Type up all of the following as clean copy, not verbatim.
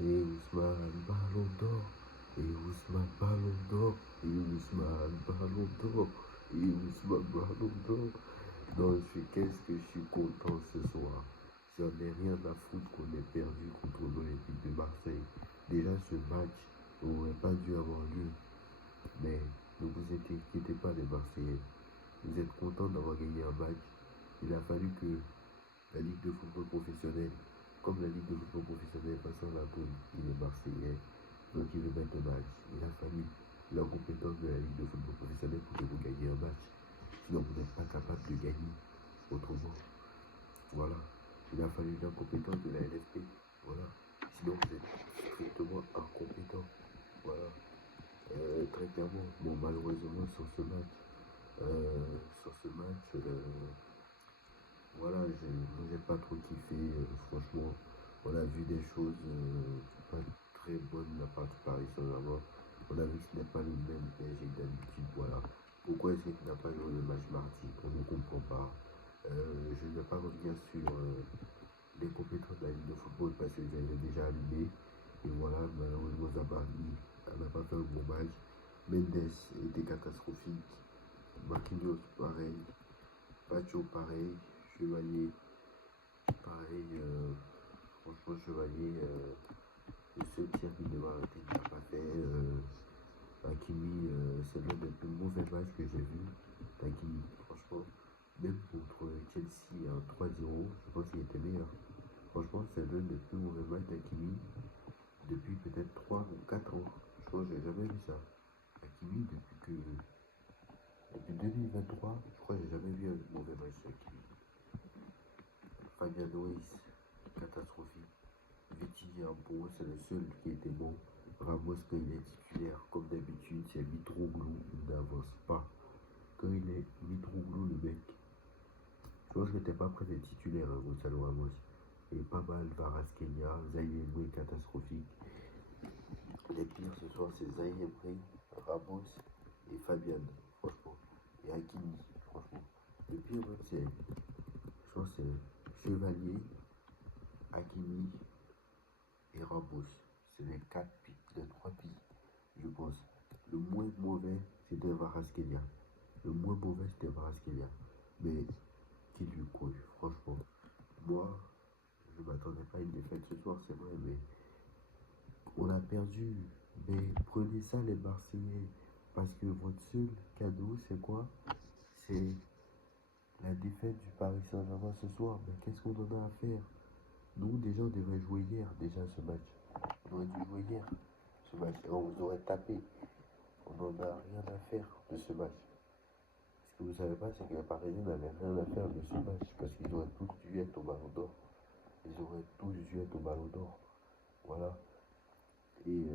Et Ousmane Ballon d'Or, et Ousmane Ballon d'Or, et Ousmane Ballon d'Or, et Ousmane Ballon d'Or. Non, qu'est-ce que je suis content ce soir. J'en ai rien à foutre qu'on ait perdu contre l'Olympique de Marseille. Déjà, ce match n'aurait pas dû avoir lieu. Mais ne vous inquiétez pas, les Marseillais. Vous êtes contents d'avoir gagné un match. Il a fallu que la Ligue de football professionnel, comme la Ligue de football professionnel, Vincent Labrune, il est Marseillais, donc il veut mettre le match. Il a fallu la compétence de la Ligue de football professionnel pour que vous gagniez un match. Sinon, vous n'êtes pas capable de gagner autrement. Voilà. Il a fallu l'incompétence de la LFP. Voilà. Sinon, vous êtes strictement incompétent. Voilà. Très clairement. Bon, malheureusement, sur ce match, voilà, j'ai pas trop kiffé. Franchement, on a vu des choses pas très bonnes de la part du Paris Saint-Germain. On a vu que ce n'est pas le même PSG que d'habitude. Voilà. Pourquoi est-ce qu'il n'a pas joué le match mardi? On ne comprend pas. Je ne vais pas revenir sur les compétences de la Ligue de football parce que j'avais déjà allumé. Et voilà, malheureusement, Zabarni n'a pas fait un bon match. Mendes était catastrophique. Marquinhos, pareil. Pacho, pareil. Chevalier, pareil. Franchement, Chevalier, le seul tir qu'il devait arrêter, il n'a pas fait. Hakimi, c'est l'un des plus mauvais matchs que j'ai vu. Hakimi, franchement, même contre Chelsea en 3-0, je pense qu'il était meilleur. Franchement, c'est l'un des plus mauvais matchs d'Hakimi depuis peut-être 3 ou 4 ans. Je crois que j'ai jamais vu ça. Hakimi, depuis 2023, je crois que j'ai jamais vu un mauvais match d'Hakimi. Fabien Ruiz, catastrophique. Vitinha, bon, c'est le seul qui était bon. Ramos, quand il est titulaire, comme d'habitude, c'est Mitroglou, il n'avance pas. Quand il est Mitroglou, le mec, je pense que t'es pas prêt d'être titulaire, hein, Gonzalo Ramos. Et pas mal, Varaskelia, Zaïre Emery, catastrophique. Les pires ce soir, c'est Zaïre Emery, Ramos et Fabian, franchement. Et Hakimi, franchement. Le pire, même, je pense, c'est Chevalier, Hakimi et Ramos. C'est les 3 pires, je pense. Le moins mauvais, c'était Varaskelia. Le moins mauvais, c'était Varaskelia. Mais qui lui couille, franchement. Moi, je ne m'attendais pas à une défaite ce soir, c'est vrai, mais on a perdu. Mais prenez ça, les Marseillais. Parce que votre seul cadeau, c'est quoi? C'est la défaite du Paris Saint-Germain ce soir. Mais qu'est-ce qu'on en a à faire? Nous, déjà, on devrait jouer hier, déjà, ce match. On aurait dû jouer hier, ce match. Et on vous aurait tapé. On n'en a rien à faire de ce match. Ce que vous savez pas, c'est que les Parisiens n'avaient rien à faire de ce match. Parce qu'ils auraient tous dû être au Ballon d'Or. Ils auraient tous dû être au Ballon d'Or. Voilà. Et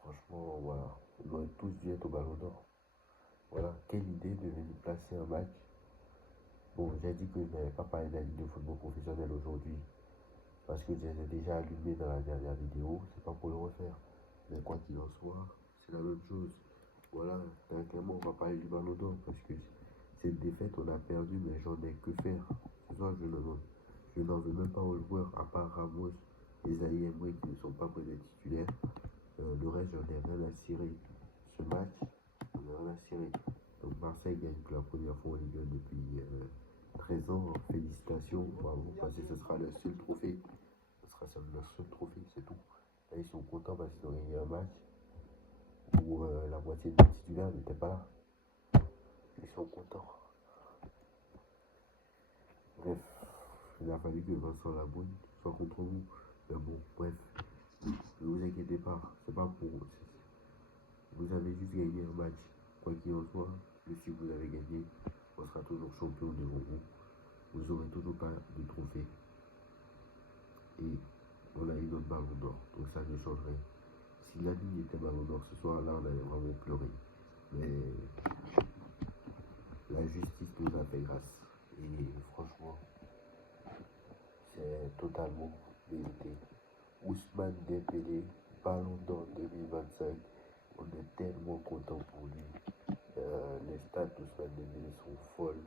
franchement, voilà. Ils auraient tous dû être au Ballon d'Or. Voilà. Quelle idée de venir placer un match. Bon, j'ai dit que je n'avais pas parlé de la Ligue de football professionnel aujourd'hui. Parce que je les ai déjà allumés dans la dernière vidéo. C'est pas pour le refaire. Mais quoi qu'il en soit, c'est la même chose. Voilà. Clairement, on va parler du Ballon d'Or. Parce que cette défaite, on a perdu, mais j'en ai que faire. Ce soir, je n'en veux même pas aux joueurs, à part Ramos et Zaïre Emery qui ne sont pas prêts d'être titulaires. Le reste, j'en ai rien à cirer. Ce match, j'en ai rien à cirer. Donc Marseille gagne pour la première fois en Ligue 1 depuis 13 ans. Félicitations, bravo, parce que ce sera le seul trophée. Ce sera leur seul trophée, c'est tout. Là, ils sont contents parce qu'ils ont gagné un match où la moitié des titulaires n'étaient pas là. Ils sont contents. Bref, il a fallu que Vincent Labrune soit contre vous. Mais bon, bref, ne vous inquiétez pas, c'est pas pour vous. Vous avez juste gagné un match. Quoi qu'il en soit, si vous avez gagné, on sera toujours champion devant vous. Vous aurez toujours pas de trophée. Et on a eu notre ballon d'or. Donc ça ne changerait. Si la ligne était ballon d'or ce soir, là, on allait vraiment pleurer. Mais la justice nous a fait grâce. Et franchement, c'est totalement mérité. Ousmane Dembélé, ballon d'or 2025. On est tellement content pour lui. Les stats d'Ousmane Dembélé sont folles.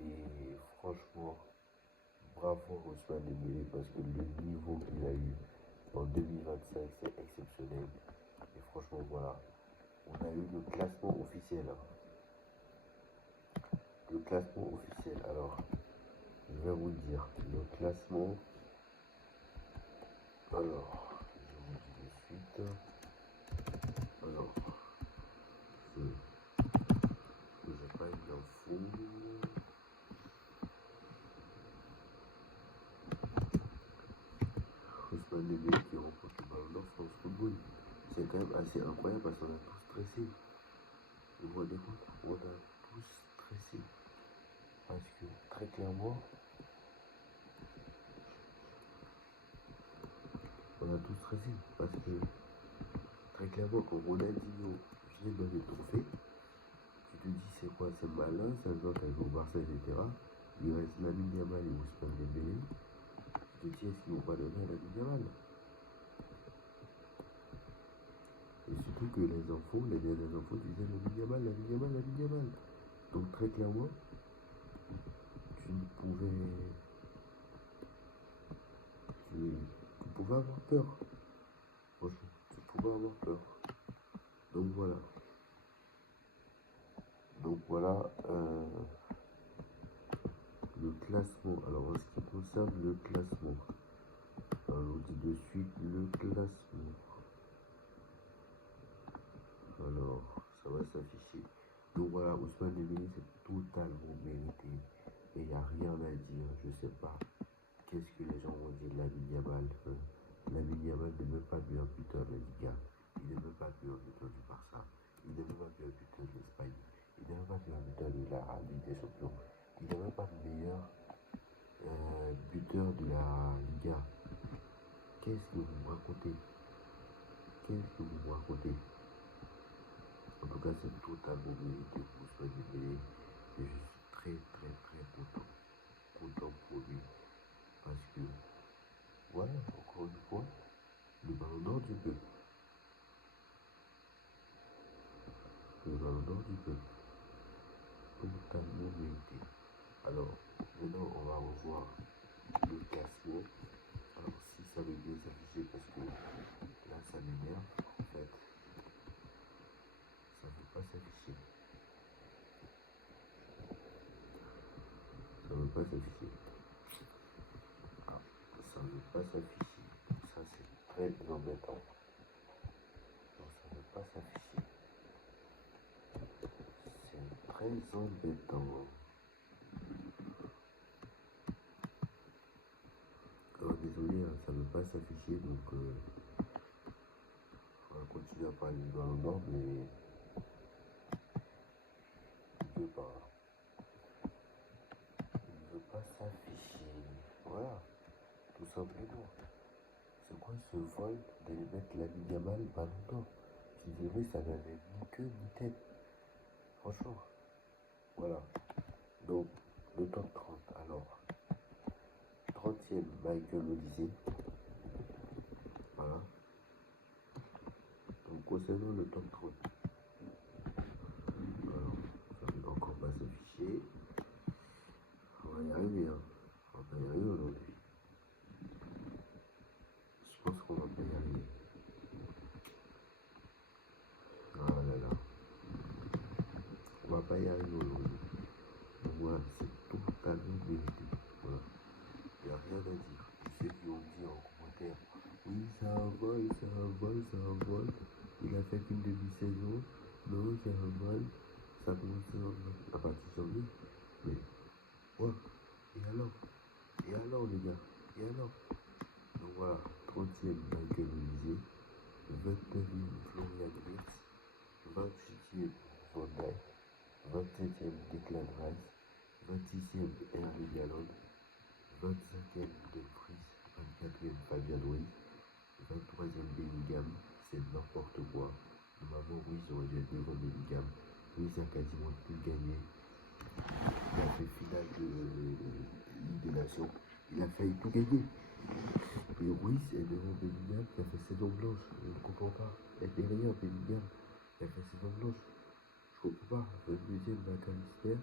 Et franchement, bravo Ousmane Dembélé parce que le niveau qu'il a eu en 2025 vrai que c'est exceptionnel. Et franchement, voilà. On a eu le classement officiel. Le classement officiel. Alors, je vais vous le dire. Le classement. Alors, je vous dis de suite. Alors, que j'ai pas eu d'infos. Ousmane Dembélé qui remporte le Ballon d'Or France Football. C'est quand même assez incroyable parce qu'on a tous stressé. Vous vous rendez compte? On a tous stressé. Parce que très clairement, on a tous stressé. Parce que très clairement, quand Ronaldinho vient dans les trophées, tu te dis c'est quoi? C'est malin, c'est un joueur qui a joué au Barça, etc. Il reste Lamine Yamal et Ousmane Dembélé. Tu te dis est-ce qu'ils vont pas donner à Lamine Yamal? Et surtout que les infos, les dernières infos disaient Lamine Yamal, Lamine Yamal, Lamine Yamal. Donc très clairement, tu ne pouvais, tu pouvais avoir peur. Franchement, tu pouvais avoir peur. Donc voilà. Donc voilà le classement. Alors en ce qui concerne le classement, alors, on dit de suite le classement. Alors ça va s'afficher. Donc voilà, Ousmane Dembélé c'est totalement mérité. Et il n'y a rien à dire. Je sais pas. Qu'est-ce que les gens vont dire de Lamine Yamal? Lamine Yamal n'est même pas meilleur buteur de la Liga. Il n'est même pas meilleur buteur du Barça. Il n'est même pas meilleur buteur de l'Espagne. Il n'est même pas meilleur buteur de la Ligue des Champions. Il n'est même pas meilleur buteur de la Liga. Qu'est-ce que vous me racontez? Qu'est-ce que vous me racontez? En tout cas, c'est totalement mérité pour Ousmane Dembélé. Et je suis très très très content. Content pour lui. Parce que, voilà, encore une fois, le Ballon d'Or du peuple. Le Ballon d'Or du peuple. Totalement mérité. Alors, maintenant, on va revoir le classement. Alors, si ça veut bien s'afficher, parce que là, ça m'énerve. En fait, ça ne veut pas s'afficher. Ça ne veut pas s'afficher. Ah, ça ne veut pas s'afficher. Ça, c'est très embêtant. Donc, ça ne veut pas s'afficher. C'est très embêtant. Alors, désolé, hein, ça ne veut pas s'afficher. Donc, on va continuer à parler du Ballon d'Or, mais il ne veut pas. Il ne veut pas s'afficher. Voilà, tout simplement. C'est quoi ce vol d'aller mettre Lamine Yamal Ballon d'Or? Je suis désolé, ça n'avait ni queue ni tête. Franchement. Voilà. Donc, le top 30. Alors, 30e, Michael Olise. Voilà. Donc, concernant le top 30. Alors, ça ne va encore pas s'afficher. On va y arriver, hein. On va y arriver aujourd'hui. Je pense qu'on va pas y arriver. Ah là là. On va pas y arriver aujourd'hui. Donc voilà, c'est totalement mérité. Voilà. Il n'y a rien à dire. Tous ceux qui ont dit en commentaire, oui, c'est un vol, c'est un vol, c'est un vol. Il a fait qu'une demi-saison. Non, c'est un vol. Ça commence à partir de janvier. Mais, ouais. Et alors, les gars? Et alors? Donc voilà, 30e Michael Olise, 29e Florian Wirtz, 28e Van Dijk, 27e Declan Rice, 26e Erling Haaland, 25e Dumfries, 24e Fabian Ruiz, 23e Bellingham, c'est n'importe quoi. Normalement, Ruiz aurait dû être devant Bellingham. Ruiz a quasiment tout gagné. Il a fait finale de Ligue des Nations. Il a failli tout gagner. Et Ruiz est devant Bellingham qui a fait saison blanche. Je ne comprends pas. Et derrière Bellingham qui a fait saison blanche. Je ne comprends pas. 22e McAllister,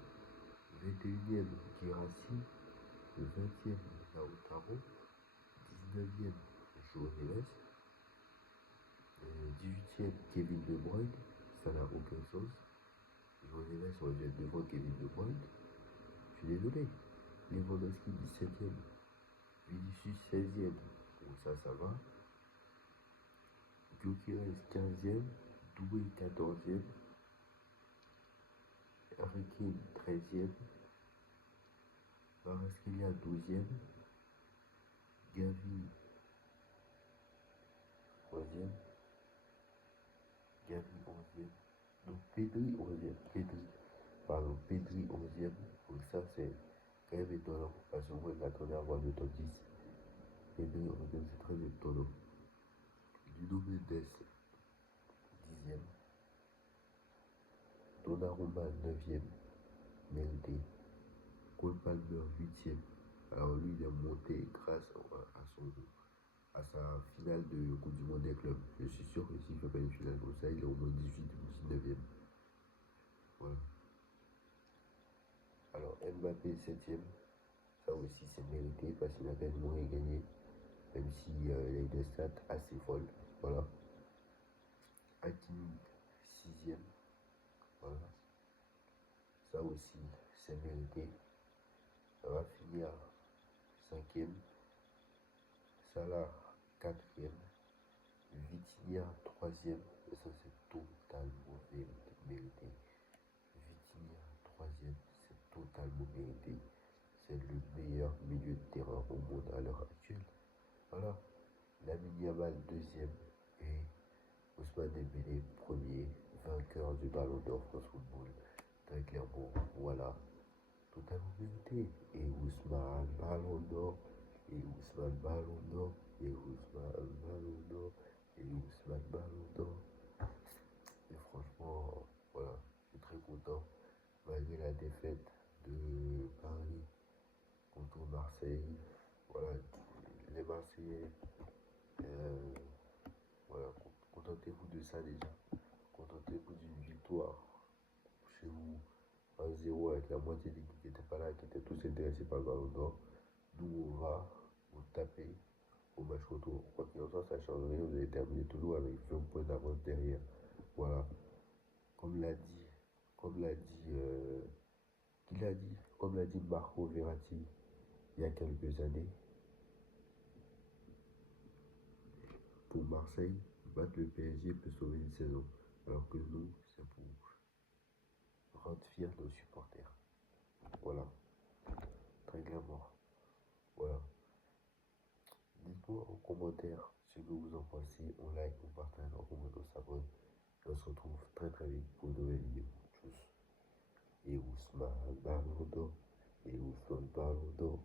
21e Guirassy, le 20e Lautaro, 19e João Neves, tienne Kevin De Bruyne, ça n'a aucun sens. J'en ai là sur le jet devant Kevin De Bruyne. Je suis désolé. Lewandowski 17ème, Vinicius 16ème. Bon, ça va. Gyökeres 15ème, Doué 14ème, Harry Kane 13ème, Kvaratskhelia 12ème, Gavi 3ème, Gavi 11ème, donc Pedri 11ème, Pedri 11ème, donc ça c'est quand même étonnant, parce que moi je m'attendais à avoir le top 10, Pedri 11ème, c'est très étonnant. Nuno Mendes 10ème, Donnarumma 9ème, mérité, Cole Palmer 8ème, alors lui il est monté grâce à sa finale de Coupe du Monde des clubs. Je suis sûr que s'il ne fait pas une finale comme ça, il est au moins 18 ou 19ème. Voilà. Alors Mbappé 7ème, ça aussi c'est mérité parce qu'il a quasiment rien gagné, même s'il a eu des stats assez folles. Voilà. Hakimi 6ème, voilà. Ça aussi c'est mérité. Ça va finir 5ème. Salah 4ème. Vitinha 3ème. Et ça c'est totalement mérité. Vitinha 3ème, c'est totalement mérité. C'est le meilleur milieu de terrain au monde à l'heure actuelle. Voilà. Lamine Yamal 2ème et Ousmane Dembélé 1er, vainqueur du Ballon d'Or France Football. Très clairement, voilà. Totalement mérité. Et Ousmane Ballon d'Or. Et Ousmane Ballon d'Or. Et Ousmane Ballon d'Or. Et Ousmane Ballon d'Or. Et franchement, voilà, je suis très content. Malgré la défaite de Paris contre Marseille, voilà, les Marseillais, voilà, contentez-vous de ça déjà. Contentez-vous d'une victoire chez vous 1-0 avec la moitié des qui n'étaient pas là, qui étaient tous intéressés par le Ballon d'Or. Nous, on va vous taper au match retour. Quoi qu'il en soit, ça change rien. Vous allez terminer toujours avec 20 points d'avance derrière. Voilà. Comme l'a dit, qui l'a dit, comme l'a dit Marco Verratti il y a quelques années, pour Marseille, battre le PSG peut sauver une saison. Alors que nous, c'est pour rendre fiers nos supporters. Voilà. Très clairement. Voilà. Dites-moi en commentaire ce que vous en pensez. On like, on partage, on commente, on s'abonne. Et on se retrouve très très vite pour une nouvelle vidéo. Tchuss. Et Ousmane Ballon d'Or. Et Ousmane Ballon d'Or.